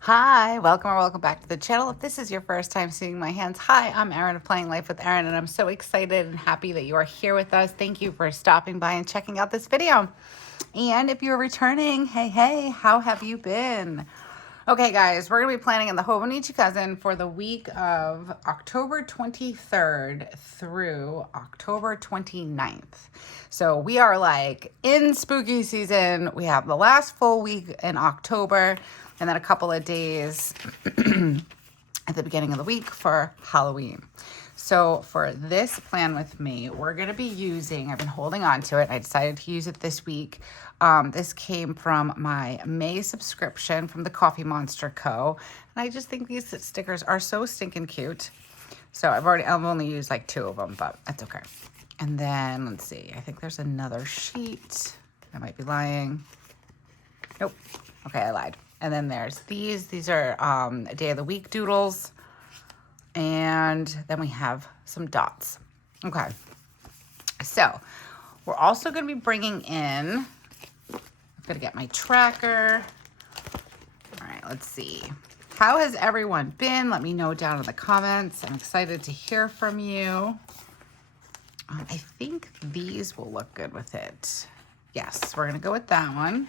Hi, welcome or welcome back to the channel. If this is your first time seeing my hands, hi, I'm Erin of Planning Life with Erin, and I'm so excited and happy that you are here with us. Thank you for stopping by and checking out this video. And if you're returning, hey, how have you been? Okay, guys, we're going to be planning in the Hobonichi Cousin for the week of October 23rd through October 29th. So we are like in spooky season. We have the last full week in October and then a couple of days at the beginning of the week for Halloween. So for this plan with me, we're going to be using, I've been holding on to it. I decided to use it this week. This came from my May subscription from TheCoffeeMonsterzco. And I just think these stickers are so stinking cute. So I've only used like 2 of them, but that's okay. And then let's see, I think there's another sheet. I might be lying. Nope. Okay, I lied. And then there's these. These are day of the week doodles. And then we have some dots. Okay. So we're also going to be bringing in, I'm going to get my tracker. All right, let's see. How has everyone been? Let me know down in the comments. I'm excited to hear from you. I think these will look good with it. Yes, we're going to go with that one.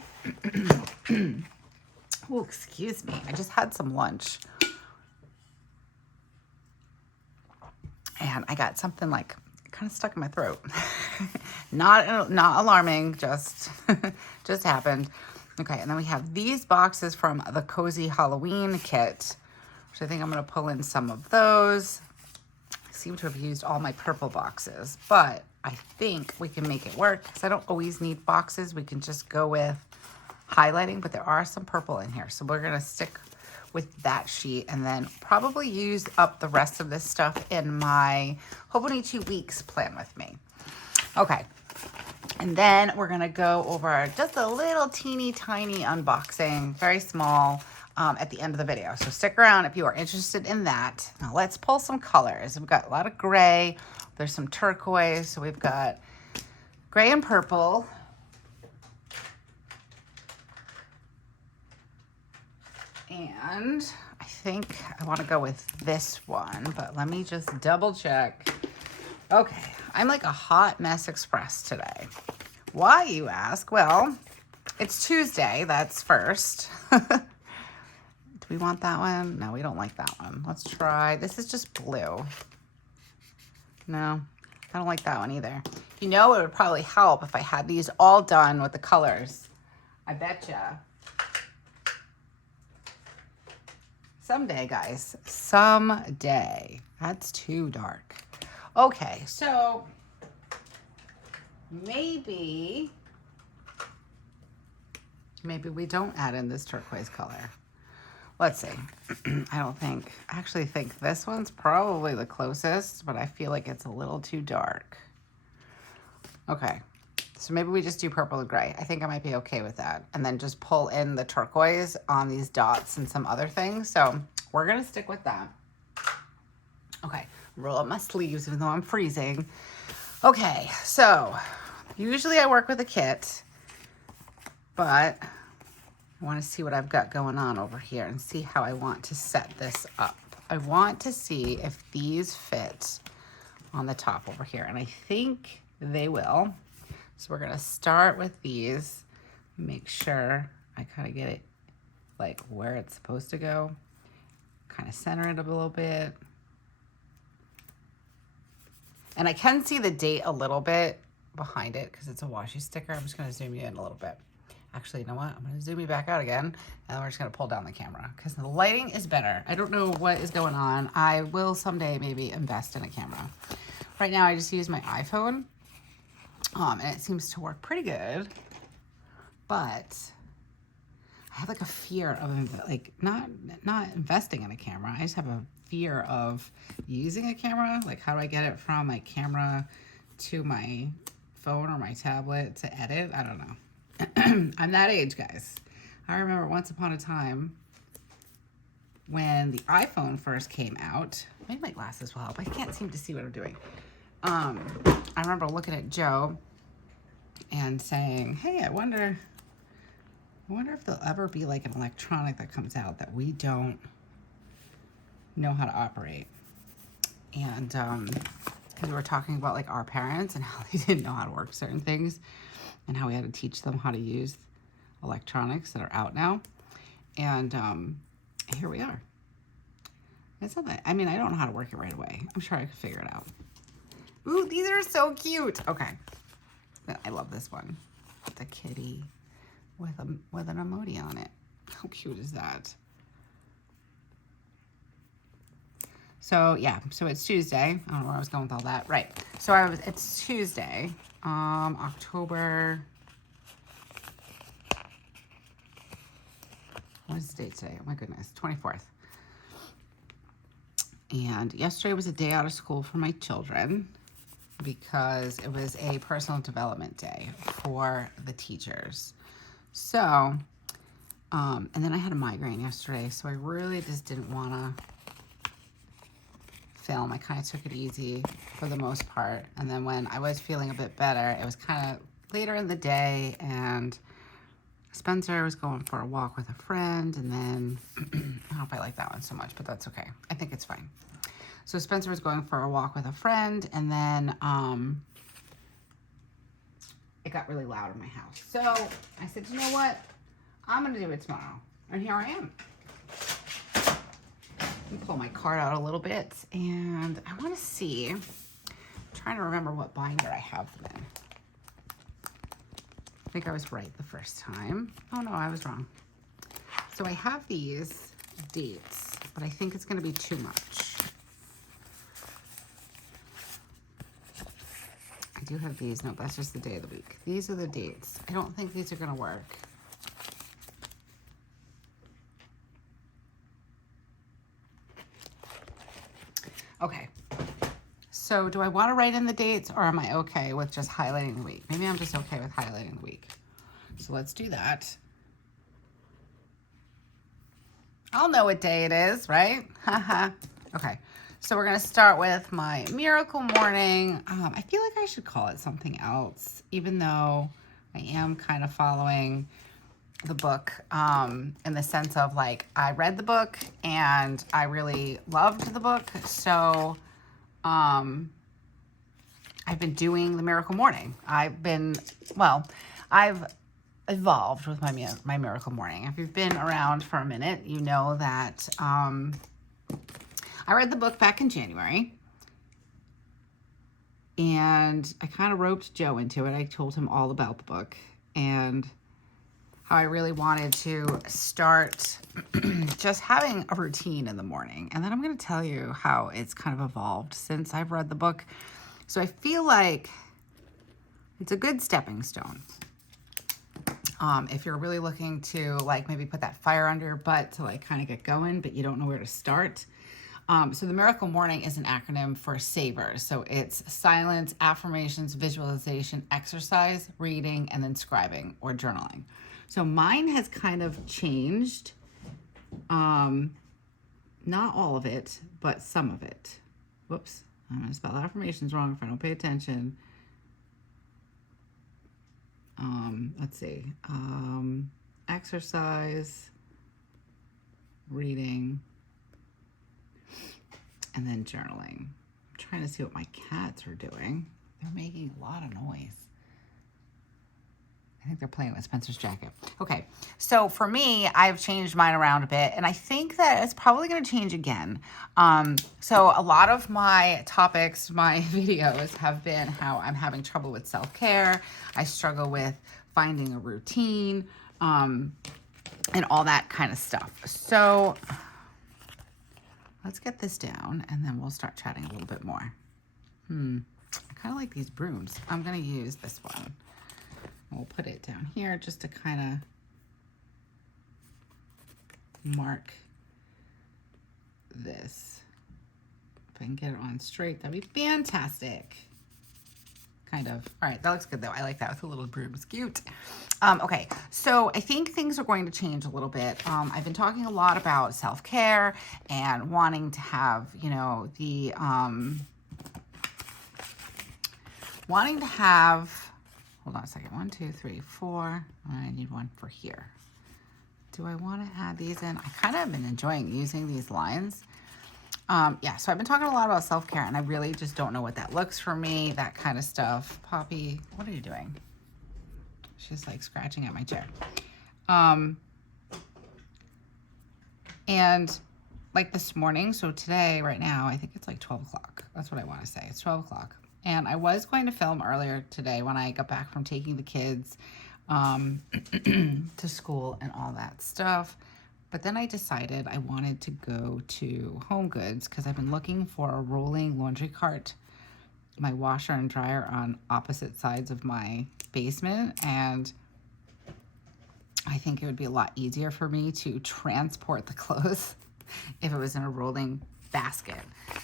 Oh, excuse me. I just had some lunch. And I got something like kind of stuck in my throat. not alarming, just happened. Okay, and then we have these boxes from the Cozy Halloween kit, which I think I'm going to pull in some of those. I seem to have used all my purple boxes, but I think we can make it work because I don't always need boxes. We can just go with highlighting, but there are some purple in here. So we're going to stick with that sheet and then probably use up the rest of this stuff in my Hobonichi Weeks plan with me. Okay. And then we're going to go over just a little teeny tiny unboxing, very small, at the end of the video. So stick around if you are interested in that. Now let's pull some colors. We've got a lot of gray. There's some turquoise. So we've got gray and purple. And I think I want to go with this one, but let me just double check. Okay, I'm like a hot mess express today. Why, you ask? Well, it's Tuesday, that's first. Do we want that one? No, we don't like that one. Let's try, this is just blue. No, I don't like that one either. You know, it would probably help if I had these all done with the colors. I betcha. Someday, guys. Someday. That's too dark. Okay, so maybe we don't add in this turquoise color. Let's see. I actually think this one's probably the closest, but I feel like it's a little too dark. Okay. So maybe we just do purple and gray. I think I might be okay with that. And then just pull in the turquoise on these dots and some other things. So we're going to stick with that. Okay. Roll up my sleeves even though I'm freezing. Okay. So usually I work with a kit, but I want to see what I've got going on over here and see how I want to set this up. I want to see if these fit on the top over here. And I think they will. So we're going to start with these, make sure I kind of get it like where it's supposed to go, kind of center it a little bit. And I can see the date a little bit behind it because it's a washi sticker. I'm just going to zoom you in a little bit. Actually, you know what? I'm going to zoom you back out again, and then we're just going to pull down the camera because the lighting is better. I don't know what is going on. I will someday maybe invest in a camera. Right now, I just use my iPhone. And it seems to work pretty good, but I have like a fear of like not investing in a camera. I just have a fear of using a camera. Like, how do I get it from my camera to my phone or my tablet to edit? I don't know. I'm that age, guys. I remember once upon a time when the iPhone first came out. Maybe my glasses will help. I can't seem to see what I'm doing. I remember looking at Joe and saying, hey, I wonder I wonder if there'll ever be like an electronic that comes out that we don't know how to operate. And because we were talking about like our parents and how they didn't know how to work certain things and how we had to teach them how to use electronics that are out now. And here we are. It's not that, I mean, I don't know how to work it right away. I'm sure I could figure it out. Ooh, these are so cute. Okay. I love this one. The kitty with an emoji on it. How cute is that? So yeah, so it's Tuesday. I don't know where I was going with all that. Right. So it's Tuesday, October. What is the date today? Oh my goodness, 24th. And yesterday was a day out of school for my children because it was a personal development day for the teachers. So, and then I had a migraine yesterday, so I really just didn't want to film. I kind of took it easy for the most part. And then when I was feeling a bit better, it was kind of later in the day, and Spencer was going for a walk with a friend, and then I don't know if I like that one so much, but that's okay. I think it's fine. So Spencer was going for a walk with a friend, and then it got really loud in my house. So I said, you know what? I'm going to do it tomorrow. And here I am. Let me pull my card out a little bit, and I want to see. I'm trying to remember what binder I have them in. I think I was right the first time. Oh no, I was wrong. So I have these dates, but I think it's going to be too much. I do have these. No, that's just the day of the week. These are the dates. I don't think these are going to work. Okay. So do I want to write in the dates, or am I okay with just highlighting the week? Maybe I'm just okay with highlighting the week. So let's do that. I'll know what day it is, right? Haha. Okay. So we're going to start with my miracle morning. I feel like I should call it something else, even though I am kind of following the book in the sense of like, I read the book and I really loved the book. So I've been doing the miracle morning. I've evolved with my miracle morning. If you've been around for a minute, you know that I read the book back in January, and I kind of roped Joe into it. I told him all about the book and how I really wanted to start just having a routine in the morning. And then I'm going to tell you how it's kind of evolved since I've read the book. So I feel like it's a good stepping stone. If you're really looking to like maybe put that fire under your butt to like kind of get going, but you don't know where to start. So the Miracle Morning is an acronym for SAVER. So it's silence, affirmations, visualization, exercise, reading, and then scribing or journaling. So mine has kind of changed. Not all of it, but some of it. Whoops. I'm going to spell affirmations wrong if I don't pay attention. Let's see. Exercise, reading, and then journaling. I'm trying to see what my cats are doing. They're making a lot of noise. I think they're playing with Spencer's jacket. Okay, so for me, I've changed mine around a bit, and I think that it's probably going to change again. So a lot of my topics, my videos have been how I'm having trouble with self-care. I struggle with finding a routine, and all that kind of stuff. So let's get this down, and then we'll start chatting a little bit more. I kind of like these brooms. I'm going to use this one. We'll put it down here just to kind of mark this. If I can get it on straight, that'd be fantastic. Kind of. All right, that looks good though. I like that with a little broom. It's cute. Okay, so I think things are going to change a little bit. I've been talking a lot about self-care and wanting to have, you know, the, wanting to have, hold on a second. 1, 2, 3, 4. I need one for here. do I want to add these in? I kind of have been enjoying using these lines. Yeah, so I've been talking a lot about self-care, and I really just don't know what that looks for me, that kind of stuff. Poppy, what are you doing? She's like scratching at my chair. And like this morning, so today, right now, I think it's like 12 o'clock. That's what I want to say. It's 12 o'clock. And I was going to film earlier today when I got back from taking the kids to school and all that stuff. But then I decided I wanted to go to Home Goods because I've been looking for a rolling laundry cart, my washer and dryer on opposite sides of my basement. And I think it would be a lot easier for me to transport the clothes if it was in a rolling basket.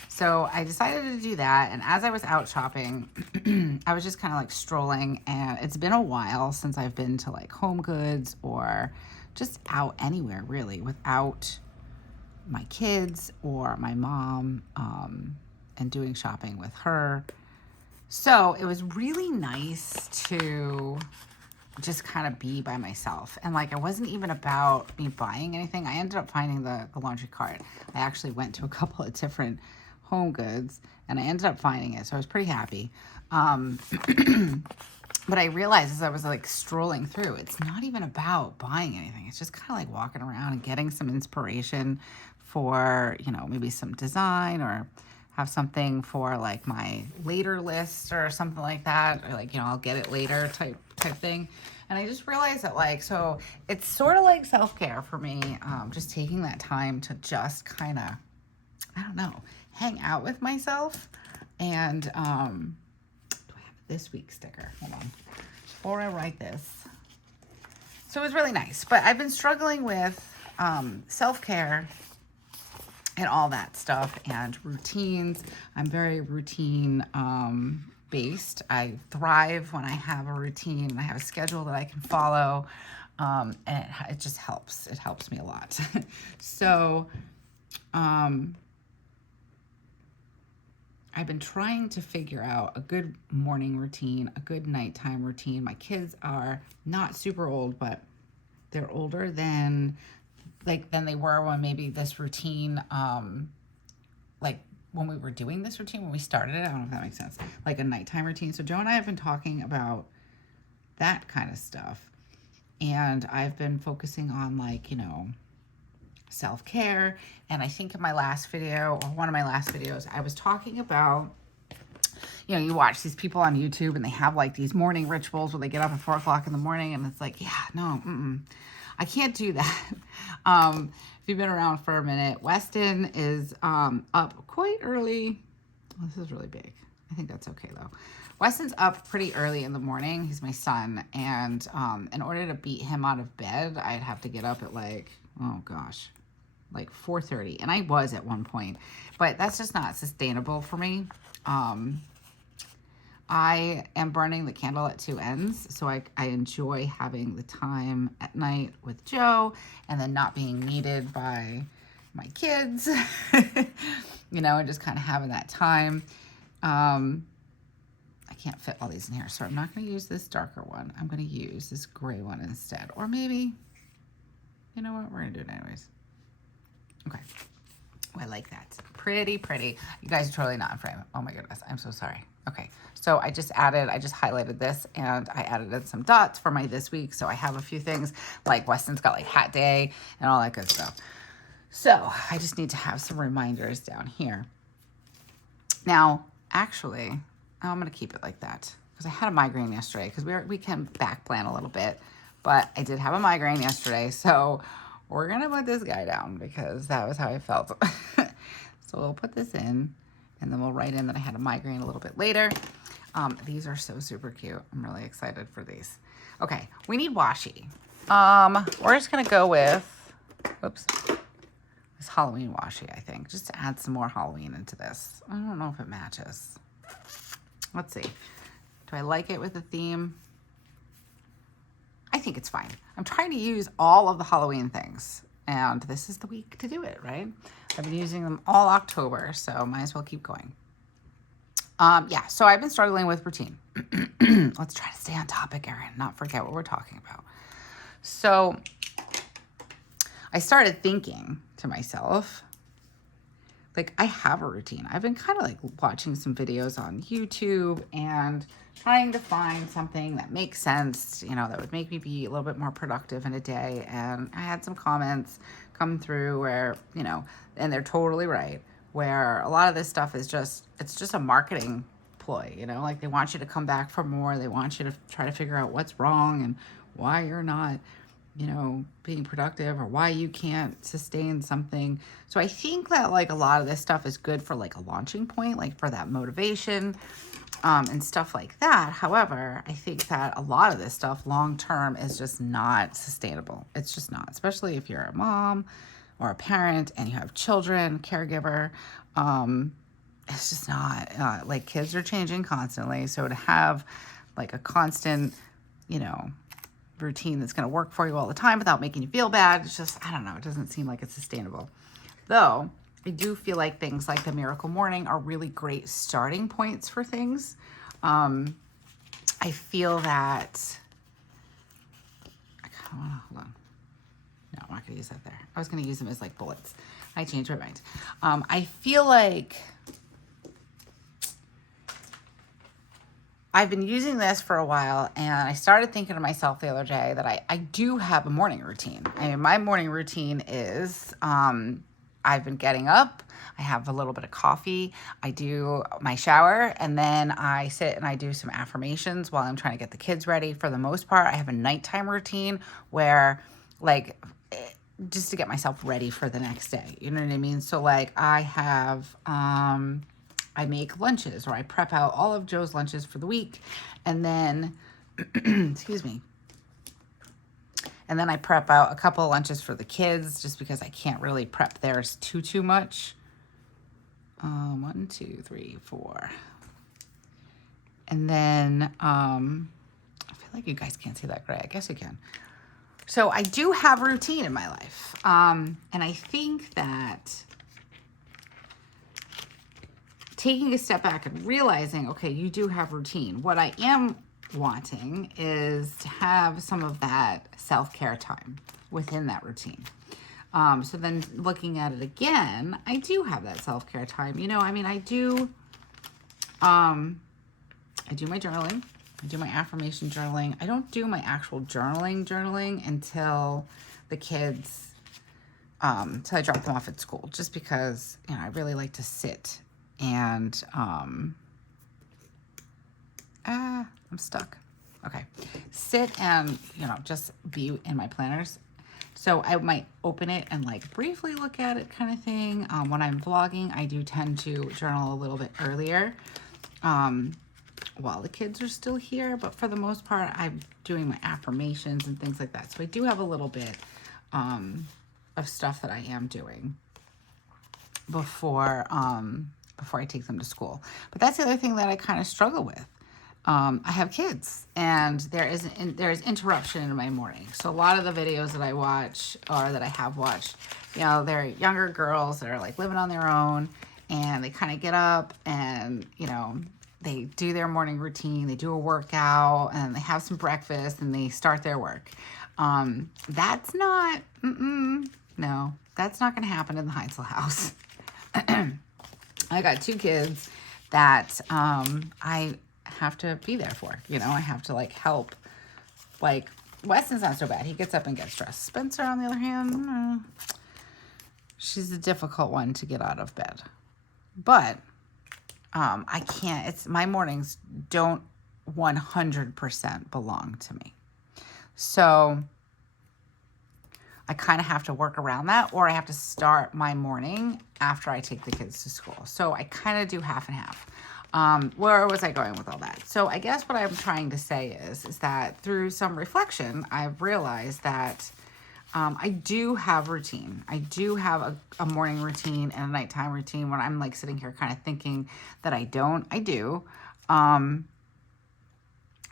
So I decided to do that. And as I was out shopping, I was just kind of like strolling, and it's been a while since I've been to like Home Goods or just out anywhere really without my kids or my mom, and doing shopping with her. So it was really nice to just kind of be by myself. And like, it wasn't even about me buying anything. I ended up finding the laundry cart. I actually went to a couple of different Home Goods and I ended up finding it. So I was pretty happy. But I realized as I was like strolling through, it's not even about buying anything. It's just kind of like walking around and getting some inspiration for, you know, maybe some design, or have something for like my later list or something like that. Or like, you know, I'll get it later type thing. And I just realized that like, so it's sort of like self-care for me. Just taking that time to just kind of, I don't know, hang out with myself. And, do I have this week's sticker? Hold on. Before I write this. So it was really nice, but I've been struggling with, self-care and all that stuff and routines. I'm very routine, based. I thrive when I have a routine and I have a schedule that I can follow. And it just helps. It helps me a lot. So, I've been trying to figure out a good morning routine, a good nighttime routine. My kids are not super old, but they're older than they were when maybe this routine, like when we were doing this routine, when we started it. I don't know if that makes sense. Like a nighttime routine. So Joe and I have been talking about that kind of stuff. And I've been focusing on like, you know, self-care. And I think in my last video, or one of my last videos, I was talking about, you know, you watch these people on YouTube and they have like these morning rituals where they get up at 4 o'clock in the morning, and it's like, yeah, no, I can't do that. If you've been around for a minute, Weston is up quite early. Well, this is really big. I think that's okay though. Weston's up pretty early in the morning. He's my son. And in order to beat him out of bed, I'd have to get up at like, oh gosh, like 4:30. And I was at one point, but that's just not sustainable for me. I am burning the candle at two ends, so I enjoy having the time at night with Joe and then not being needed by my kids, you know, and just kind of having that time. I can't fit all these in here, so I'm not going to use this darker one. I'm going to use this gray one instead. Or maybe, you know what, we're going to do it anyways. Okay. Oh, I like that. Pretty, pretty. You guys are totally not in frame. Oh my goodness, I'm so sorry. Okay, so I just highlighted this and I added in some dots for my this week. So I have a few things like Weston's got like hat day and all that good stuff. So I just need to have some reminders down here. Now, actually, I'm going to keep it like that because I had a migraine yesterday because we can back plan a little bit, but I did have a migraine yesterday. So we're going to put this guy down because that was how I felt. So we'll put this in and then we'll write in that I had a migraine a little bit later. These are so super cute. I'm really excited for these. Okay, we need washi. We're just going to go with, oops, this Halloween washi, I think, just to add some more Halloween into this. I don't know if it matches. Let's see. Do I like it with the theme? I think it's fine. I'm trying to use all of the Halloween things, and this is the week to do it, right? I've been using them all October, so might as well keep going. Yeah, so I've been struggling with routine. Let's try to stay on topic, Erin, not forget what we're talking about. So I started thinking to myself, like, I have a routine. I've been kind of like watching some videos on YouTube and trying to find something that makes sense, you know, that would make me be a little bit more productive in a day. And I had some comments come through where, you know, and they're totally right, where a lot of this stuff is just, it's just a marketing ploy, you know, like they want you to come back for more. They want you to try to figure out what's wrong and why you're not, you know, being productive or why you can't sustain something. So I think that like a lot of this stuff is good for like a launching point, like for that motivation and stuff like that. However, I think that a lot of this stuff long-term is just not sustainable. It's just not, especially if you're a mom or a parent and you have children, caregiver. It's just not, like kids are changing constantly. So to have like a constant, you know, routine that's going to work for you all the time without making you feel bad, it's just, I don't know, it doesn't seem like it's sustainable. Though I do feel like things like the Miracle Morning are really great starting points for things. I feel that, hold on. No, I'm not going to use that there. I was going to use them as like bullets. I changed my mind. I feel like I've been using this for a while, and I started thinking to myself the other day that I do have a morning routine. I mean, my morning routine is, I've been getting up, I have a little bit of coffee, I do my shower, and then I sit and I do some affirmations while I'm trying to get the kids ready. For the most part, I have a nighttime routine where, like, just to get myself ready for the next day. You know what I mean? So, like, I have, I make lunches, or I prep out all of Joe's lunches for the week, and then, excuse me, and then I prep out a couple of lunches for the kids, just because I can't really prep theirs too much. 1, 2, 3, 4. And then, I feel like you guys can't see that great. I guess you can. So I do have a routine in my life. And I think that taking a step back and realizing, okay, you do have routine. What I am wanting is to have some of that self-care time within that routine. So then looking at it again, I do have that self-care time. You know, I mean, I do my journaling. I do my affirmation journaling. I don't do my actual journaling until the kids, till I drop them off at school, just because, you know, I really like to sit and, I'm stuck. Okay. Sit and, you know, just be in my planners. So I might open it and like briefly look at it kind of thing. When I'm vlogging, I do tend to journal a little bit earlier, while the kids are still here, but for the most part, I'm doing my affirmations and things like that. So I do have a little bit, of stuff that I am doing before I take them to school. But that's the other thing that I kind of struggle with. I have kids, and there is interruption in my morning. So a lot of the videos that I watch, or that I have watched, you know, they're younger girls that are like living on their own, and they kind of get up and, you know, they do their morning routine, they do a workout, and they have some breakfast, and they start their work. That's not, no, that's not going to happen in the Heinzel house. I got 2 kids that I have to be there for. You know, I have to like help. Like, Weston's not so bad. He gets up and gets dressed. Spencer, on the other hand, she's a difficult one to get out of bed. But I can't. It's my mornings don't 100% belong to me. So I kind of have to work around that, or I have to start my morning after I take the kids to school. So I kind of do half and half. Where was I going with all that? So I guess what I'm trying to say is that through some reflection, I've realized that I do have routine. I do have a morning routine and a nighttime routine. When I'm like sitting here kind of thinking that I don't, I do. But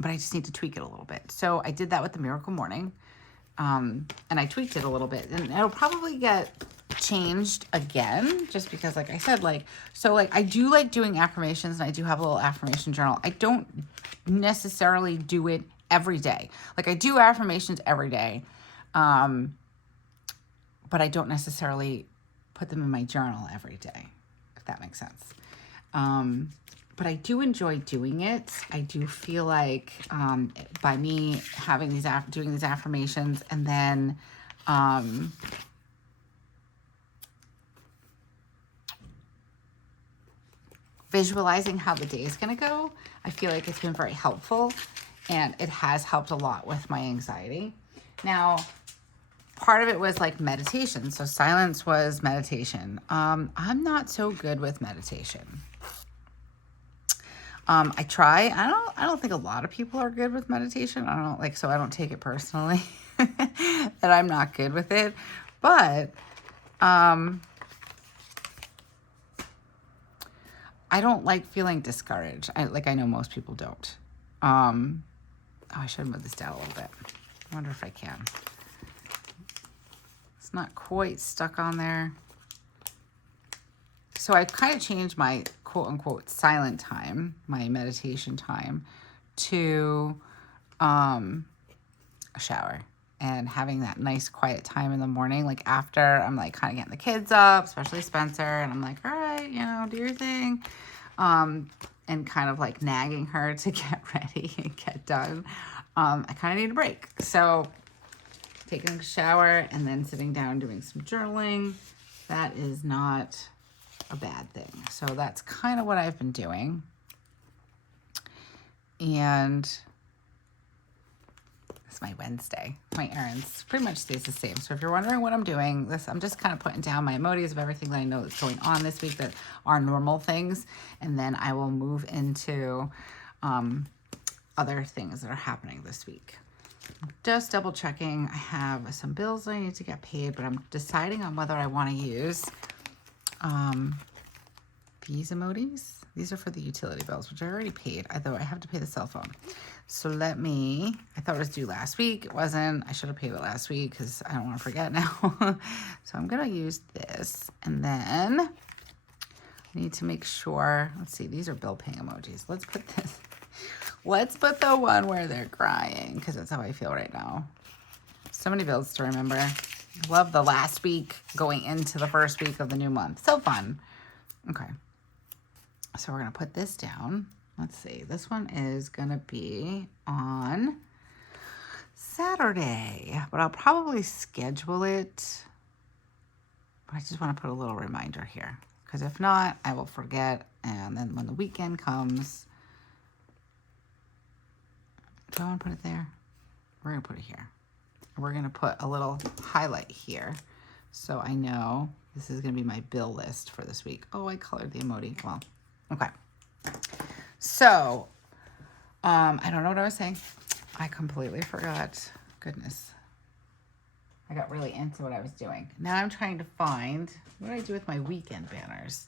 I just need to tweak it a little bit. So I did that with the Miracle Morning. And I tweaked it a little bit, and it'll probably get changed again, just because, like I said, like, so like I do like doing affirmations, and I do have a little affirmation journal. I don't necessarily do it every day. Like, I do affirmations every day. But but I don't necessarily put them in my journal every day, if that makes sense. But I do enjoy doing it. I do feel like by me having doing these affirmations and then visualizing how the day is going to go, I feel like it's been very helpful, and it has helped a lot with my anxiety. Now, part of it was like meditation. So silence was meditation. I'm not so good with meditation. I try. I don't think a lot of people are good with meditation. So I don't take it personally that I'm not good with it. But I don't like feeling discouraged. I know most people don't. I should move this down a little bit. I wonder if I can. It's not quite stuck on there. So I kind of changed my quote unquote silent time, my meditation time, to a shower and having that nice quiet time in the morning. Like after I'm like kind of getting the kids up, especially Spencer, and I'm like, all right, do your thing. And kind of like nagging her to get ready and get done. I kind of need a break. So taking a shower and then sitting down doing some journaling, that is not a bad thing. So that's kind of what I've been doing. And it's my Wednesday. My errands pretty much stays the same. So if you're wondering what I'm doing, I'm just kind of putting down my emojis of everything that I know that's going on this week that are normal things. And then I will move into other things that are happening this week. Just double checking. I have some bills I need to get paid, but I'm deciding on whether I want to use these emojis. These are for the utility bills, which I already paid, although I have to pay the cell phone. So I thought it was due last week. It wasn't. I should have paid it last week because I don't want to forget now. So I'm going to use this. And then I need to make sure, let's see, these are bill paying emojis. Let's put the one where they're crying because that's how I feel right now. So many bills to remember. I love the last week going into the first week of the new month. So fun. Okay. So we're going to put this down. Let's see. This one is going to be on Saturday, but I'll probably schedule it. But I just want to put a little reminder here because if not, I will forget. And then when the weekend comes, do I want to put it there? We're going to put it here. We're going to put a little highlight here so I know this is going to be my bill list for this week. Oh, I colored the emoji. Well, okay. So, I don't know what I was saying. I completely forgot. Goodness. I got really into what I was doing. Now I'm trying to find, what do I do with my weekend banners?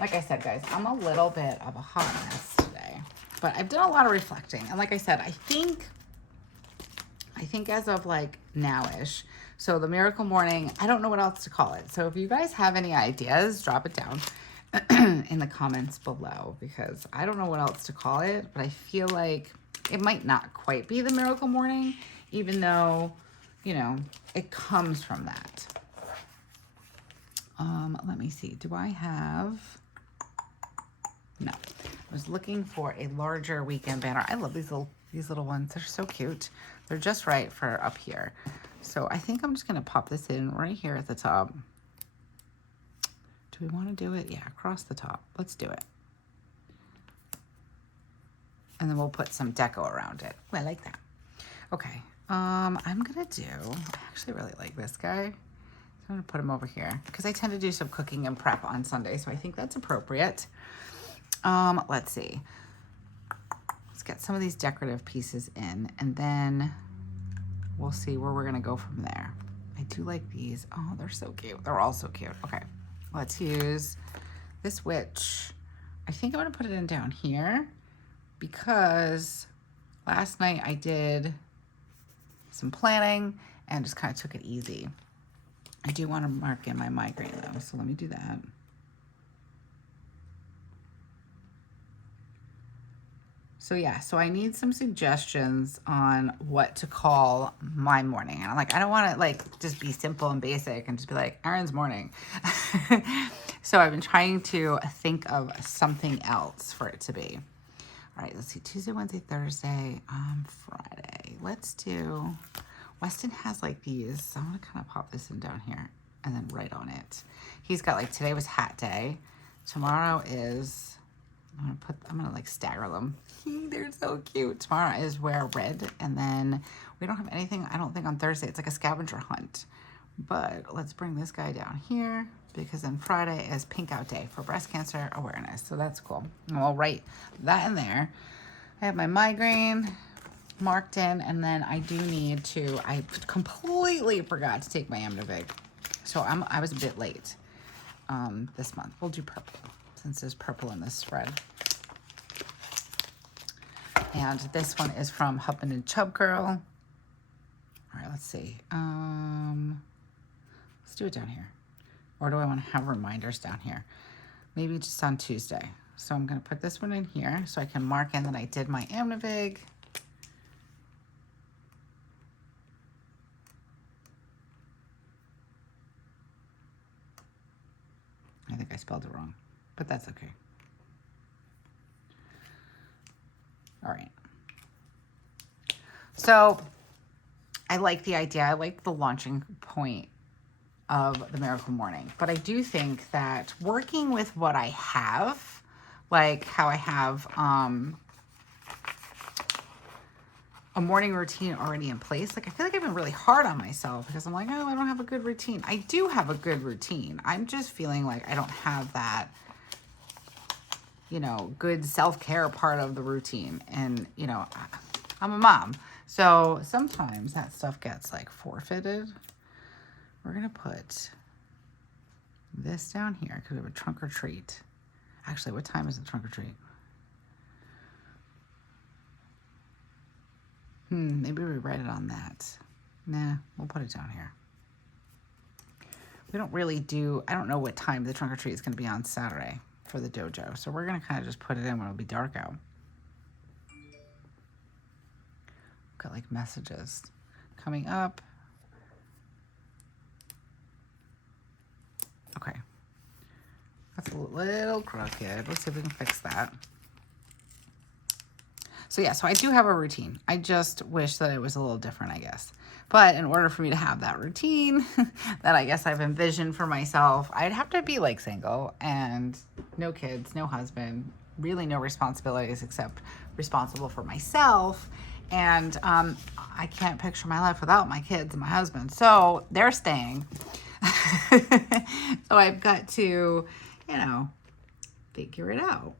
Like I said, guys, I'm a little bit of a hot mess today. But I've done a lot of reflecting. And like I said, I think as of like now-ish, so the miracle morning, I don't know what else to call it. So if you guys have any ideas, drop it down in the comments below because I don't know what else to call it, but I feel like it might not quite be the miracle morning, even though, it comes from that. Let me see. Do I have... No. I was looking for a larger weekend banner. I love these little ones. They're so cute. They're just right for up here. So I think I'm just going to pop this in right here at the top. Do we want to do it? Yeah, across the top. Let's do it. And then we'll put some deco around it. Oh, I like that. Okay. I'm going to do, I actually really like this guy. So I'm going to put him over here because I tend to do some cooking and prep on Sunday. So I think that's appropriate. Let's see. Let's get some of these decorative pieces in and then we'll see where we're going to go from there. I do like these. Oh, they're so cute. They're all so cute. Okay. Let's use this witch. I think I'm going to put it in down here because last night I did some planning and just kind of took it easy. I do want to mark in my migraine though, so let me do that. So yeah, so I need some suggestions on what to call my morning. And I'm like, I don't want to like just be simple and basic and just be like, Erin's morning. So I've been trying to think of something else for it to be. All right, let's see, Tuesday, Wednesday, Thursday, Friday. Let's do, Weston has like these. So I'm gonna kind of pop this in down here and then write on it. He's got like, today was hat day. Tomorrow is, I'm gonna like stagger them. They're so cute. Tomorrow is wear red, and then we don't have anything, I don't think, on Thursday. It's like a scavenger hunt. But let's bring this guy down here because then Friday is pink out day for breast cancer awareness. So that's cool. And I'll write that in there. I have my migraine marked in, and then I do need to, I completely forgot to take my Amnivig. So I was a bit late this month. We'll do purple since there's purple in this spread. And this one is from Hubman and Chubgirl. All right, let's see. Let's do it down here. Or do I want to have reminders down here? Maybe just on Tuesday. So I'm going to put this one in here so I can mark in that I did my Amnivig. I think I spelled it wrong, but that's okay. All right. So I like the idea. I like the launching point of the Miracle Morning, but I do think that working with what I have, like how I have a morning routine already in place, like I feel like I've been really hard on myself because I'm like, oh, I don't have a good routine. I do have a good routine. I'm just feeling like I don't have that, you know, good self-care part of the routine. And, you know, I'm a mom. So sometimes that stuff gets like forfeited. We're going to put this down here because we have a trunk or treat. Actually, what time is the trunk or treat? Maybe we write it on that. Nah, we'll put it down here. We don't really do, I don't know what time the trunk or treat is going to be on Saturday for the dojo. So we're going to kind of just put it in when it'll be dark out. Got like messages coming up. Okay. That's a little crooked. Let's see if we can fix that. So yeah, so I do have a routine. I just wish that it was a little different, I guess. But in order for me to have that routine that I guess I've envisioned for myself, I'd have to be like single and no kids, no husband, really no responsibilities except responsible for myself. And I can't picture my life without my kids and my husband. So they're staying. So I've got to, you know, figure it out.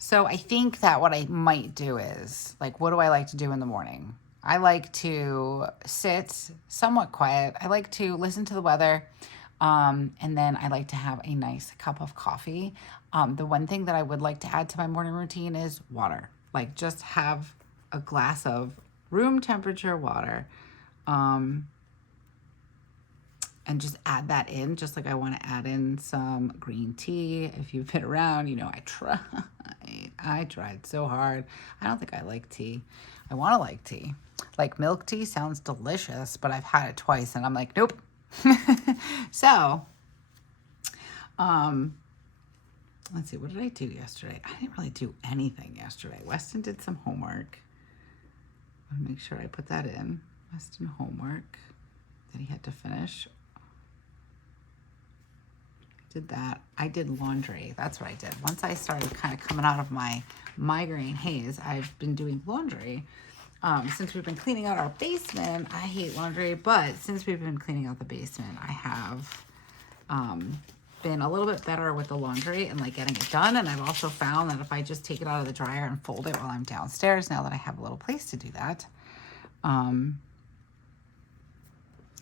So I think that what I might do is, like, what do I like to do in the morning? I like to sit somewhat quiet. I like to listen to the weather. And then I like to have a nice cup of coffee. The one thing that I would like to add to my morning routine is water. Like, just have a glass of room temperature water. And just add that in, just like I want to add in some green tea. If you've been around, you know I tried. I tried so hard. I don't think I like tea. I want to like tea. Like milk tea sounds delicious, but I've had it twice and I'm like, nope. So, let's see, what did I do yesterday? I didn't really do anything yesterday. Weston did some homework. I'll make sure I put that in. Weston homework that he had to finish. Did that. I did laundry. That's what I did. Once I started kind of coming out of my migraine haze, I've been doing laundry. Since we've been cleaning out our basement, I hate laundry, but since we've been cleaning out the basement, I have been a little bit better with the laundry and like getting it done. And I've also found that if I just take it out of the dryer and fold it while I'm downstairs, now that I have a little place to do that,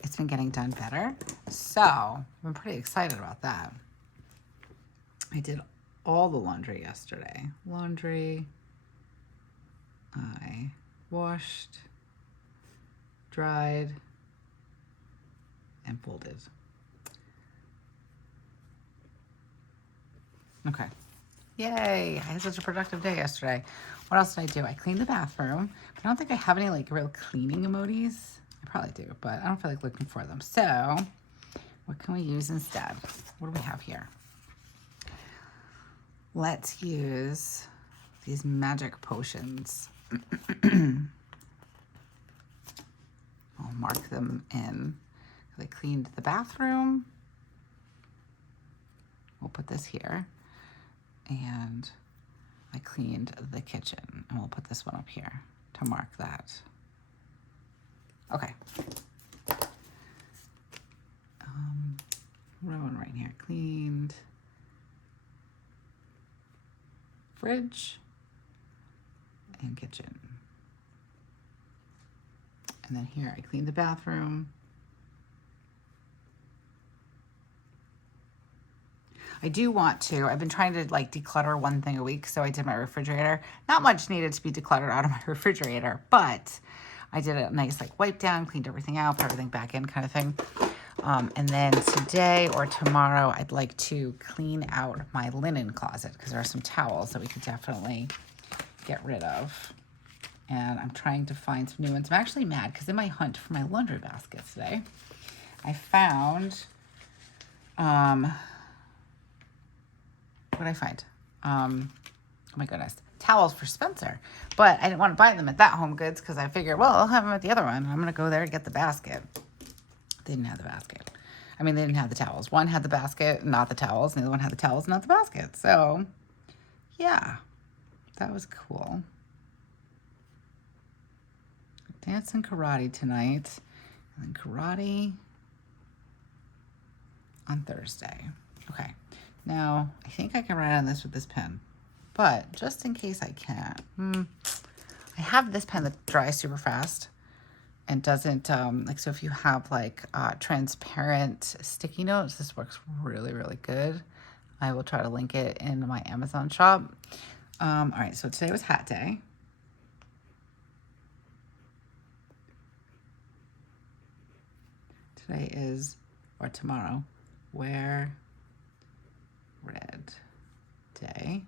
it's been getting done better. So I'm pretty excited about that. I did all the laundry yesterday. Laundry, I washed, dried, and folded. Okay. Yay. I had such a productive day yesterday. What else did I do? I cleaned the bathroom. I don't think I have any like real cleaning emojis. I probably do, but I don't feel like looking for them. So what can we use instead? What do we have here? Let's use these magic potions. I'll mark them in. I cleaned the bathroom. We'll put this here. And I cleaned the kitchen. And we'll put this one up here to mark that. Okay. What do I want right here? Cleaned fridge and kitchen. And then here I cleaned the bathroom. I do want to, I've been trying to like declutter one thing a week, so I did my refrigerator. Not much needed to be decluttered out of my refrigerator, but I did a nice like wipe down, cleaned everything out, put everything back in kind of thing. And then today or tomorrow, I'd like to clean out my linen closet because there are some towels that we could definitely get rid of. And I'm trying to find some new ones. I'm actually mad because in my hunt for my laundry basket today, I found, what did I find? Oh my goodness, towels for Spencer. But I didn't want to buy them at that Home Goods because I figured, well, I'll have them at the other one. I'm going to go there and get the basket. They didn't have the basket. I mean, they didn't have the towels. One had the basket, not the towels, and the other one had the towels, not the basket. So, yeah, that was cool. Dance and karate tonight, and then karate on Thursday. Okay, now I think I can write on this with this pen, but just in case I can't, I have this pen that dries super fast and doesn't, like, so if you have like transparent sticky notes, this works really, really good. I will try to link it in my Amazon shop. All right, so today was hat day. Today is, or tomorrow, wear red day.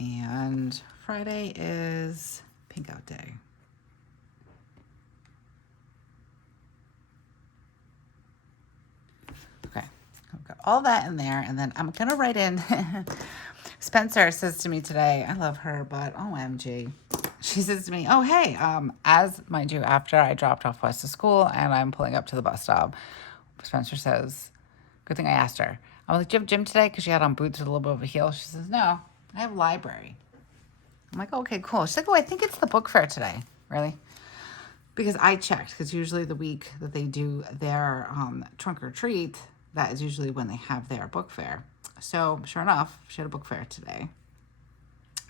And Friday is pink out day. Okay, I've got all that in there, and then I'm gonna write in, Spencer says to me today, I love her, but OMG. She says to me, oh, hey, as mind you, after I dropped off Wes to school and I'm pulling up to the bus stop, Spencer says, good thing I asked her. I was like, do you have gym today? Because she had on boots with a little bit of a heel. She says, no, I have library. I'm like, okay, cool. She's like, oh, I think it's the book fair today. Really? Because I checked, because usually the week that they do their trunk or treat, that is usually when they have their book fair. So sure enough, she had a book fair today.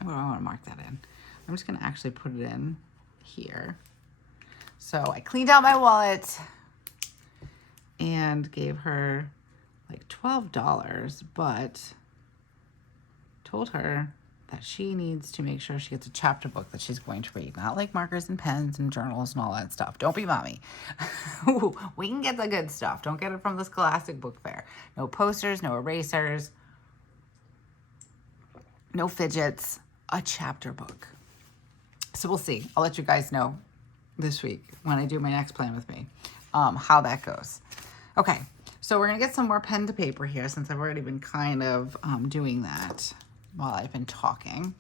What do I want to mark that in? I'm just going to actually put it in here. So I cleaned out my wallet and gave her like $12, but told her that she needs to make sure she gets a chapter book that she's going to read. Not like markers and pens and journals and all that stuff. Don't be mommy. We can get the good stuff. Don't get it from the Scholastic Book Fair. No posters, no erasers, no fidgets, a chapter book. So we'll see. I'll let you guys know this week when I do my next plan with me, how that goes. Okay, so we're gonna get some more pen to paper here since I've already been kind of doing that while I've been talking.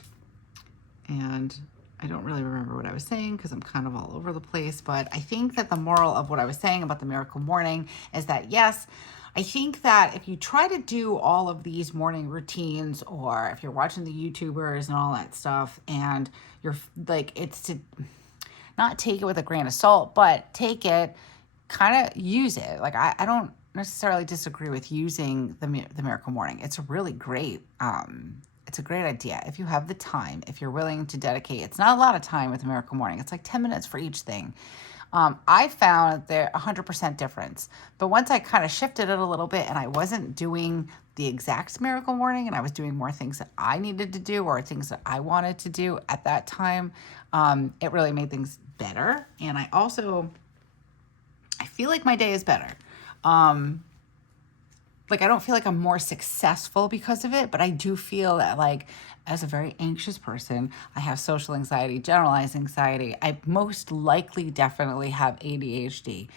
And I don't really remember what I was saying because I'm kind of all over the place, but I think that the moral of what I was saying about the miracle morning is that, yes, I think that if you try to do all of these morning routines, or if you're watching the YouTubers and all that stuff, and you're like, it's to not take it with a grain of salt, but take it, kind of use it. Like, I don't necessarily disagree with using the miracle morning. It's a really great, it's a great idea. If you have the time, if you're willing to dedicate, it's not a lot of time with the miracle morning. It's like 10 minutes for each thing. I found there 100% difference. But once I kind of shifted it a little bit and I wasn't doing the exact miracle morning and I was doing more things that I needed to do or things that I wanted to do at that time, it really made things better. And I feel like my day is better. like, I don't feel like I'm more successful because of it, but I do feel that, like, as a very anxious person, I have social anxiety, generalized anxiety. I most likely definitely have ADHD.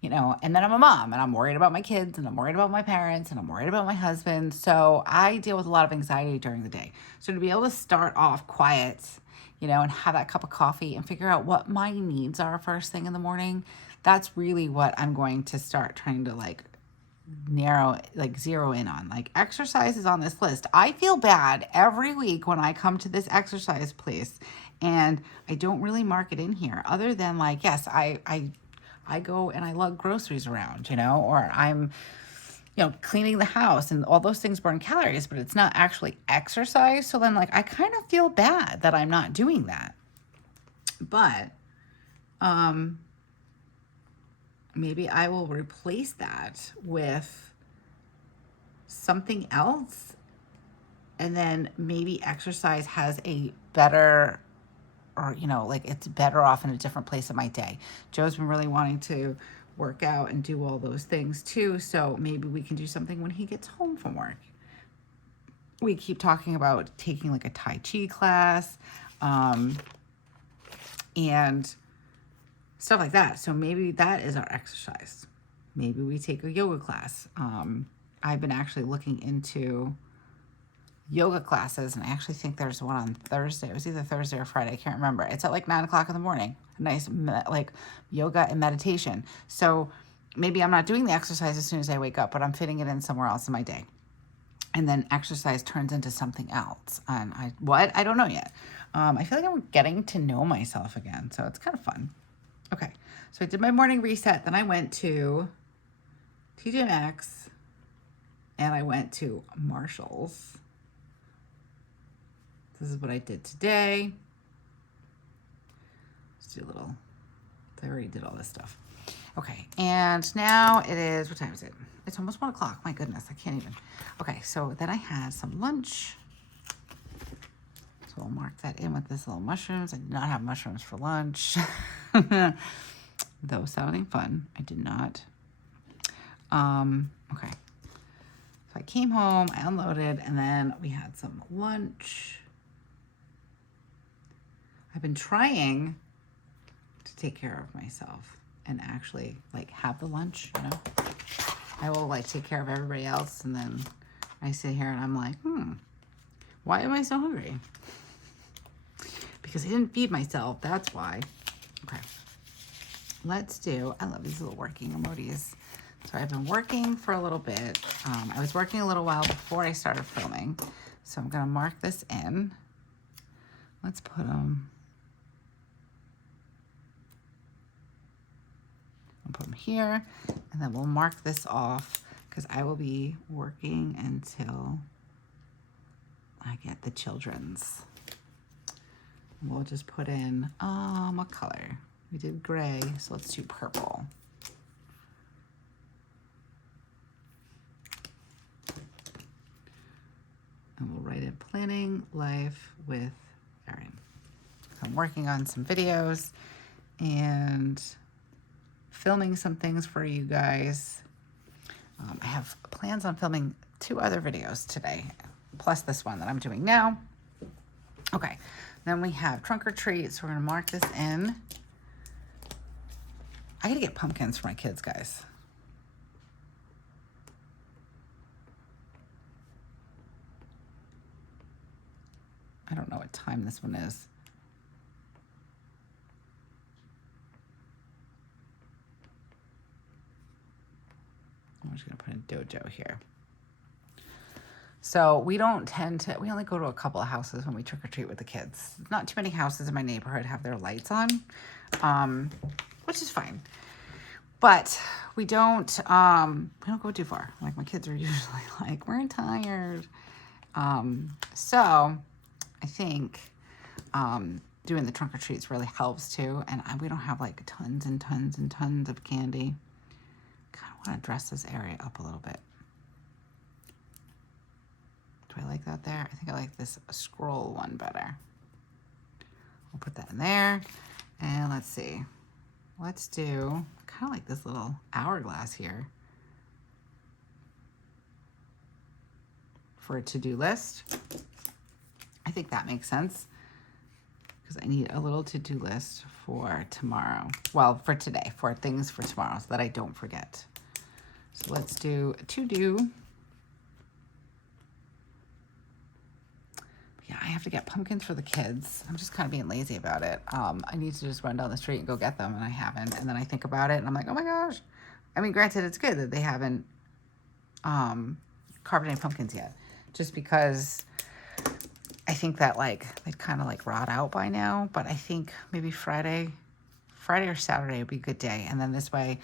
You know, and then I'm a mom and I'm worried about my kids and I'm worried about my parents and I'm worried about my husband. So I deal with a lot of anxiety during the day. So to be able to start off quiet, you know, and have that cup of coffee and figure out what my needs are first thing in the morning, that's really what I'm going to start trying to like zero in on. Like, exercise is on this list. I feel bad every week when I come to this exercise place and I don't really mark it in here other than like, yes, I go and I lug groceries around, you know, or I'm, you know, cleaning the house, and all those things burn calories, but it's not actually exercise. So then like I kind of feel bad that I'm not doing that. But maybe I will replace that with something else, and then maybe exercise has a better, or, you know, like it's better off in a different place of my day. Joe's been really wanting to work out and do all those things too. So maybe we can do something when he gets home from work. We keep talking about taking like a Tai Chi class, and stuff like that. So maybe that is our exercise. Maybe we take a yoga class. I've been actually looking into yoga classes, and I actually think there's one on Thursday. It was either Thursday or Friday. I can't remember. It's at like 9 o'clock in the morning. Nice, like yoga and meditation. So maybe I'm not doing the exercise as soon as I wake up, but I'm fitting it in somewhere else in my day. And then exercise turns into something else. And I don't know yet. I feel like I'm getting to know myself again. So it's kind of fun. Okay. So I did my morning reset. Then I went to TJ Maxx and I went to Marshall's. This is what I did today. Let's do a little, I already did all this stuff. Okay, and now it is, what time is it? It's almost 1 o'clock, my goodness, I can't even. Okay, so then I had some lunch. So I'll mark that in with this little mushrooms. I did not have mushrooms for lunch. Though sounding fun, I did not. Okay. So I came home, I unloaded, and then we had some lunch. I've been trying to take care of myself and actually like have the lunch, you know. I will like take care of everybody else, and then I sit here and I'm like, why am I so hungry? Because I didn't feed myself, that's why. Okay, let's do, I love these little working emojis. So I've been working for a little bit. I was working a little while before I started filming. So I'm gonna mark this in. Let's put them, I'll put them here, and then we'll mark this off because I will be working until I get the children's. We'll just put in, what color? We did gray, so let's do purple. And we'll write it Planning Life with Erin. I'm working on some videos and filming some things for you guys. I have plans on filming 2 other videos today, plus this one that I'm doing now. Okay, then we have trunk or treat, so we're gonna mark this in. I gotta get pumpkins for my kids, guys. I don't know what time this one is. I'm just gonna put in Dojo here. So we don't tend to, we only go to a couple of houses when we trick or treat with the kids. Not too many houses in my neighborhood have their lights on, which is fine. But we don't go too far. Like, my kids are usually like, we're tired. So I think doing the trunk or treats really helps too. And we don't have like tons and tons and tons of candy. Kind of want to dress this area up a little bit. Do I like that there? I think I like this scroll one better. We'll put that in there. And let's see. Let's do kind of like this little hourglass here. for a to-do list. I think that makes sense because I need a little to-do list for tomorrow. Well, for today, for things for tomorrow so that I don't forget. So let's do a to-do. Yeah, I have to get pumpkins for the kids. I'm just kind of being lazy about it. I need to just run down the street and go get them, and I haven't. And then I think about it, and I'm like, oh my gosh. I mean, granted, it's good that they haven't carved any pumpkins yet, just because I think that like they'd kind of like rot out by now. But I think maybe Friday or Saturday would be a good day, and then this way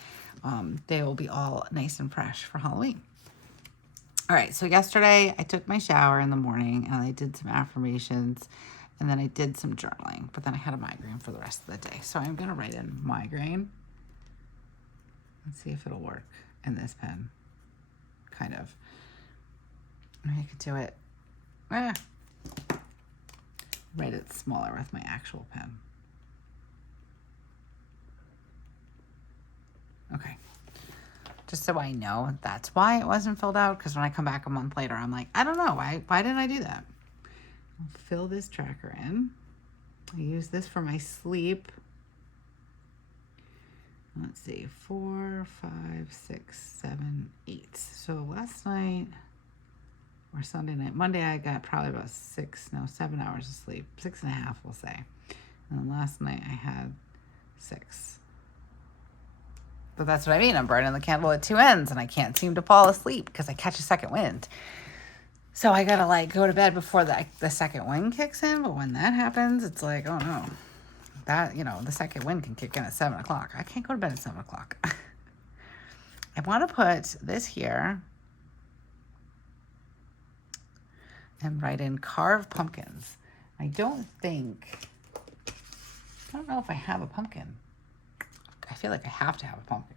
they will be all nice and fresh for Halloween. All right, so yesterday I took my shower in the morning and I did some affirmations and then I did some journaling, but then I had a migraine for the rest of the day. So I'm gonna write in migraine. Let's see if it'll work in this pen, kind of. Maybe I could do it, write it smaller with my actual pen. Okay. Just so I know that's why it wasn't filled out, because when I come back a month later, I'm like, I don't know, why didn't I do that? I'll fill this tracker in. I use this for my sleep. Let's see, 4, 5, 6, 7, 8. So last night, or Sunday night, Monday I got probably about 7 hours of sleep, 6.5 we'll say. And then last night I had 6. But that's what I mean. I'm burning the candle at two ends and I can't seem to fall asleep because I catch a second wind. So I got to like go to bed before the second wind kicks in. But when that happens, it's like, oh no, that, the second wind can kick in at 7 o'clock. I can't go to bed at 7 o'clock. I want to put this here and write in carved pumpkins. I don't know if I have a pumpkin. I feel like I have to have a pumpkin.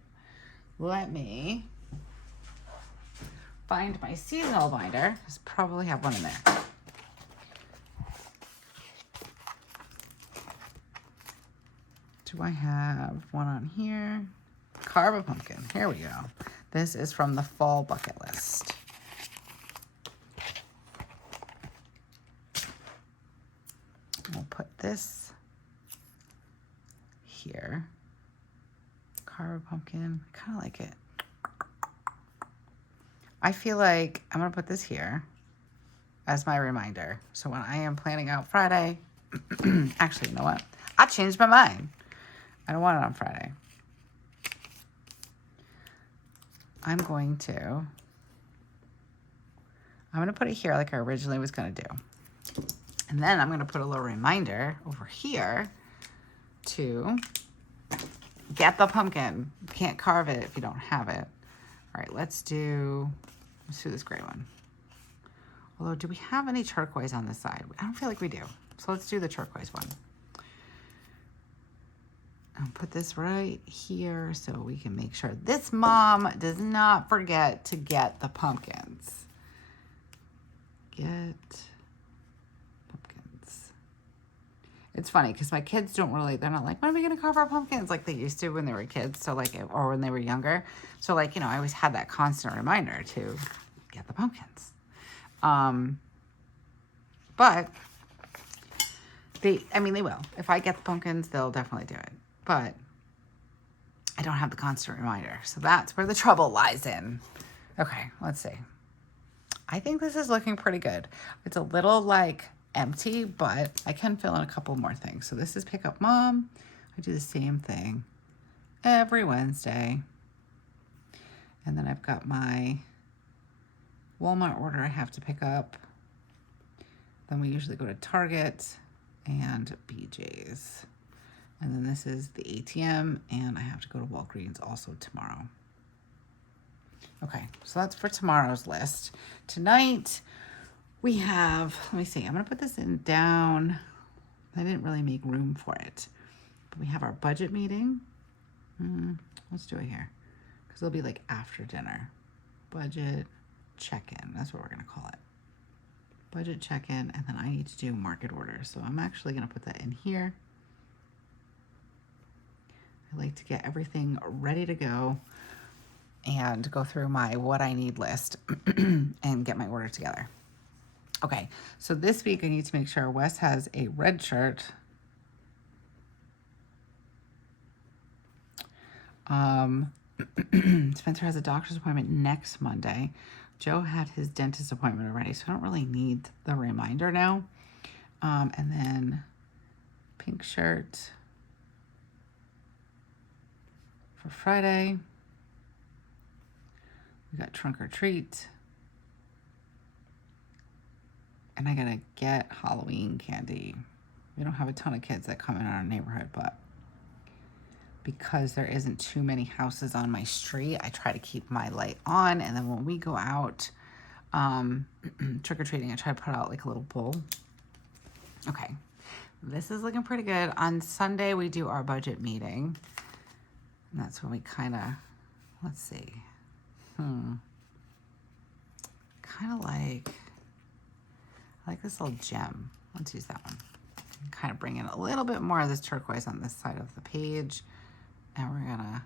Let me find my seasonal binder. I probably have one in there. Do I have one on here? Carve a pumpkin. Here we go. This is from the fall bucket list. We'll put this here. Carve a pumpkin. I kind of like it. I feel like I'm going to put this here as my reminder. So when I am planning out Friday, actually, you know what? I changed my mind. I don't want it on Friday. I'm going to put it here like I originally was going to do. And then I'm going to put a little reminder over here to get the pumpkin. You can't carve it if you don't have it. All right, let's do this gray one. Although, do we have any turquoise on this side? I don't feel like we do. So let's do the turquoise one. I'll put this right here so we can make sure this mom does not forget to get the pumpkins. Get pumpkins. It's funny because my kids they're not like, when are we going to carve our pumpkins like they used to when they were kids. So like, or when they were younger. So like, I always had that constant reminder to get the pumpkins. But they will. If I get the pumpkins, they'll definitely do it. But I don't have the constant reminder. So that's where the trouble lies in. Okay, let's see. I think this is looking pretty good. It's a little like empty, but I can fill in a couple more things. So this is Pick Up Mom. I do the same thing every Wednesday. And then I've got my Walmart order I have to pick up. Then we usually go to Target and BJ's. And then this is the ATM, and I have to go to Walgreens also tomorrow. Okay, so that's for tomorrow's list. Tonight, we have, let me see, I'm going to put this in down. I didn't really make room for it. But we have our budget meeting. Let's do it here, because it'll be like after dinner. Budget check-in, that's what we're going to call it. Budget check-in, and then I need to do market orders. So I'm actually going to put that in here. I like to get everything ready to go and go through my what I need list and get my order together. Okay, so this week I need to make sure Wes has a red shirt. Spencer has a doctor's appointment next Monday. Joe had his dentist appointment already, so I don't really need the reminder now. And then pink shirt for Friday. We got trunk or treat. And I gotta get Halloween candy. We don't have a ton of kids that come in our neighborhood, but because there isn't too many houses on my street, I try to keep my light on. And then when we go out trick-or-treating, I try to put out like a little bowl. Okay, this is looking pretty good. On Sunday, we do our budget meeting. And that's when we kind of, let's see. Kind of like, I like this little gem. Let's use that one. Kind of bring in a little bit more of this turquoise on this side of the page. And we're gonna,